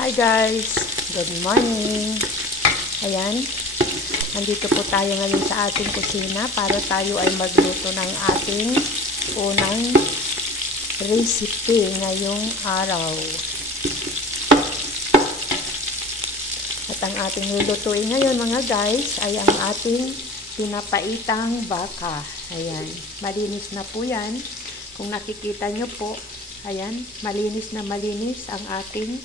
Hi guys! Good morning! Ayan, nandito po tayo ngayon sa ating kusina para tayo ay magluto ng ating unang recipe ngayong araw. At ang ating lulutuin ngayon mga guys ay ang ating pinapaitang baka. Ayan, malinis na po yan. Kung nakikita nyo po, ayan, malinis na malinis ang ating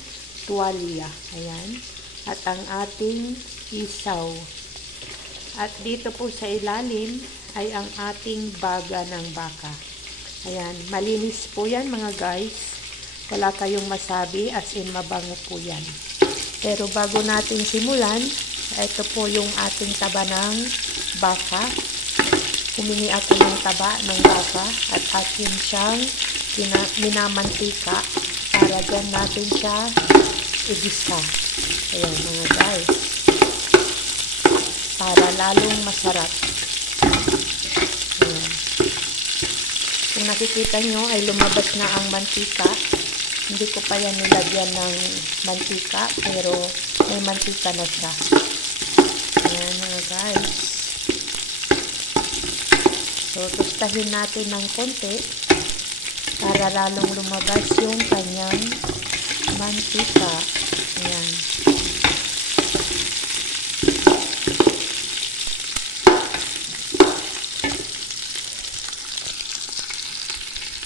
tuwalya. Ayan. At ang ating isaw. At dito po sa ilalim ay ang ating baga ng baka. Ayan. Malinis po yan mga guys. Wala kayong masabi as in mabango po yan. Pero bago natin simulan, ito po yung ating taba ng baka. Humingi ako ng taba ng baka at atin siyang minamantika para dyan natin siya igisa. Ayan mga guys. Para lalong masarap. Ayan. Kung nakikita nyo ay lumabas na ang mantika. Hindi ko pa yan nilagyan ng mantika pero may mantika na siya. Ayan mga guys. So tustahin natin ng konti para lalong lumabas yung kanyang mantika. Ayan.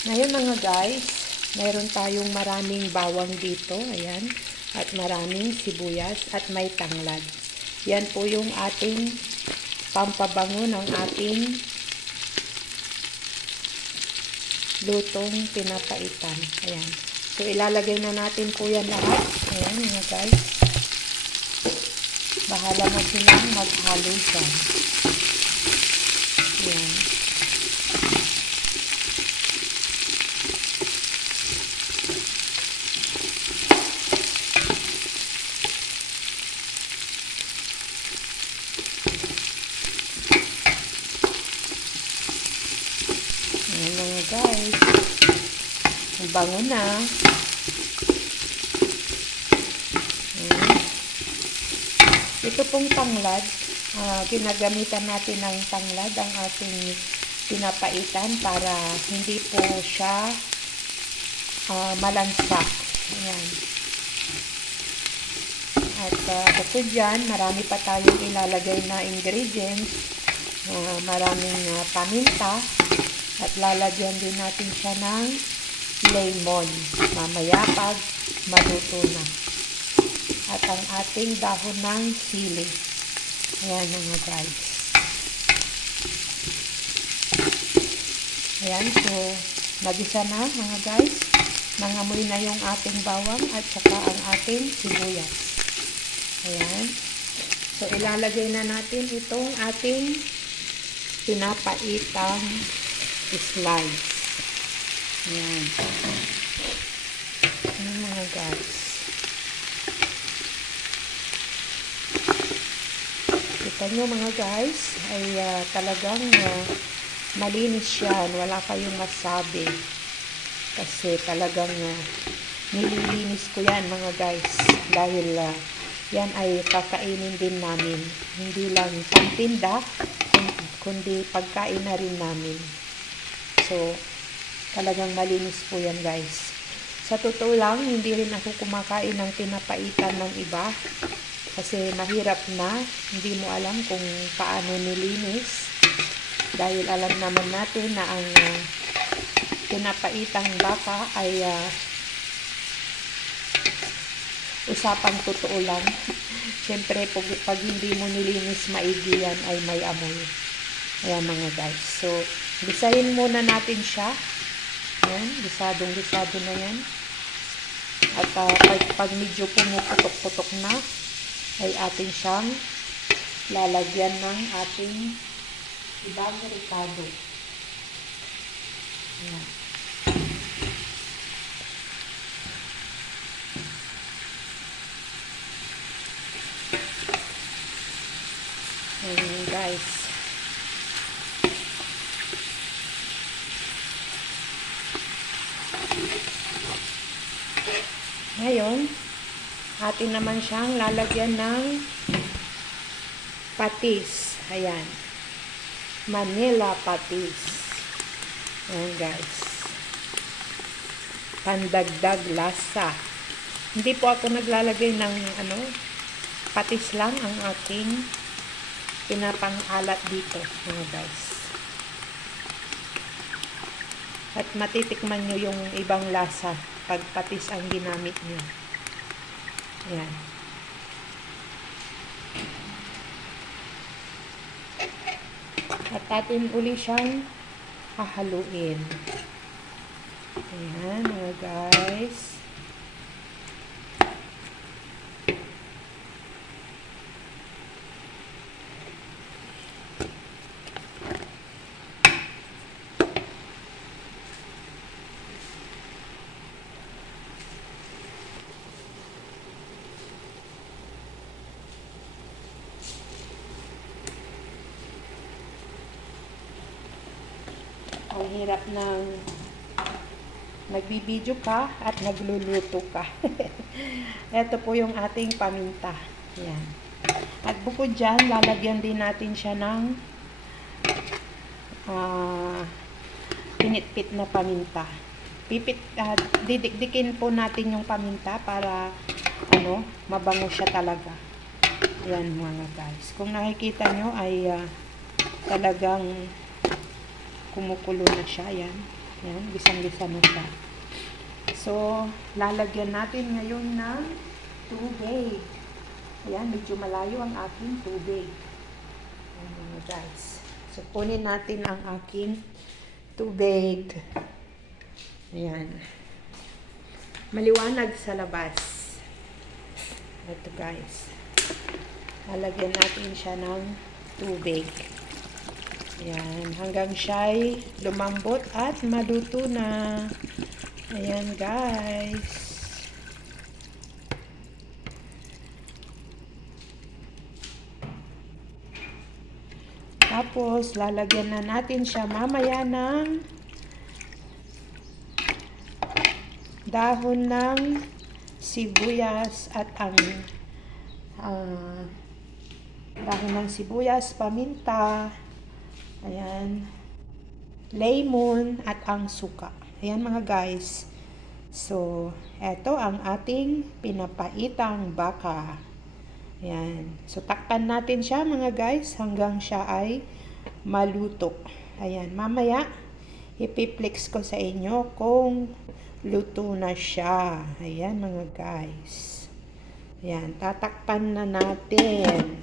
Ngayon mga guys, mayroon tayong maraming bawang dito. Ayan. At maraming sibuyas at may tanglad. Yan po yung ating pampabango ng ating lutong pinapaitan. Ayan. So, ilalagay na natin po yan lahat. Ayan, mga guys. Bahala na silang maghalo dyan. Ayan. Ayan, mga guys. Ang bango na. Ito pong tanglad, ginagamitan natin ng tanglad ang ating pinapaitan para hindi po siya malansa. Ayan. At bukod dyan, marami pa tayong ilalagay na ingredients. Maraming paminta. At lalagyan din natin siya ng lemon. Mamaya pag maluto na. At ang ating dahon ng sili. Ayan mga guys. Ayan, so nagisa na mga guys. Nangamoy na yung ating bawang at saka ang ating sibuyas. Ayan. So ilalagay na natin itong ating pinapaitang slice. Ayan. Ayan mga guys. Kita nyo mga guys, ay talagang malinis yan. Wala kayong masabi. Kasi talagang nililinis ko yan mga guys. Dahil yan ay kakainin din namin. Hindi lang pangtinda, kundi pagkain na rin namin. So, talagang malinis po yan guys. Sa totoo lang, hindi rin ako kumakain ng pinapaitan ng iba. Kasi mahirap na, hindi mo alam kung paano nilinis. Dahil alam naman natin na ang pinapaitang baka ay usapang totoo lang. Siyempre, pag hindi mo nilinis maigi yan ay may amoy. Ayan mga guys. So, gisahin muna natin siya. Ayan, gisadong-gisado na yan. At pag medyo pumuputok-putok na, ay atin siyang lalagyan ng ating ibang ricado. Ayan. Ayan guys. Ngayon, atin naman siyang lalagyan ng patis. Ayan. Manila patis. Ayan guys. Pandagdag lasa. Hindi po ako naglalagay ng patis lang ang aking pinapang-alat dito, mga guys. At matitikman nyo yung ibang lasa pag patis ang ginamit nyo. Ayan. At atin uli siyang hahaluin. Ayan, mga guys. Ang hirap ng nagbibideo ka at nagluluto ka. Ito po yung ating paminta. Yan. At bukod dyan, lalagyan din natin siya ng pinitpit na paminta. Didikdikin po natin yung paminta para mabango siya talaga. Yan mga guys. Kung nakikita nyo ay talagang kumukulo na siya. Yan. Yan. Gisang-gisa na siya. So, lalagyan natin ngayon ng tubig. Ayan. Medyo malayo ang aking tubig. Ayan mga guys. So, kunin natin ang aking tubig. Ayan. Maliwanag sa labas. Ito guys. Lalagyan natin siya ng tubig. Ayan, hanggang siya'y lumambot at maluto na. Ayan, guys. Tapos, lalagyan na natin siya mamaya ng dahon ng sibuyas at ang dahon ng sibuyas, paminta, ayan, lemon, at ang suka. Ayan mga guys. So, eto ang ating pinapaitang baka. Ayan. So, takpan natin siya mga guys hanggang siya ay maluto. Ayan. Mamaya, ipiplex ko sa inyo kung luto na siya. Ayan mga guys. Ayan. Tatakpan na natin.